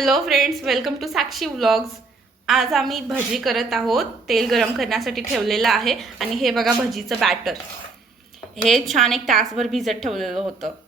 Hello friends, welcome to Sakshi vlogs. आज आम्ही भजी करत आहोत। तेल गरम करण्यासाठी ठेवलेलं आहे आणि हे बघा भजीचं बॅटर। हे छान एक तासभर भिजत ठेवलेलं होतं।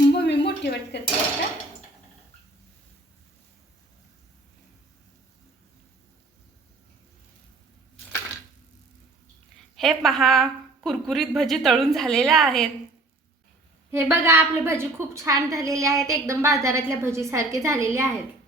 मम्मी मोठी वाट करते का? हे पहा, कुरकुरीत भजी तळून झालेल्या आहेत। हे बघा, आपले भजी खूप छान झालेले आहेत। एकदम बाजारातल्या भजी सारखे झालेले आहेत।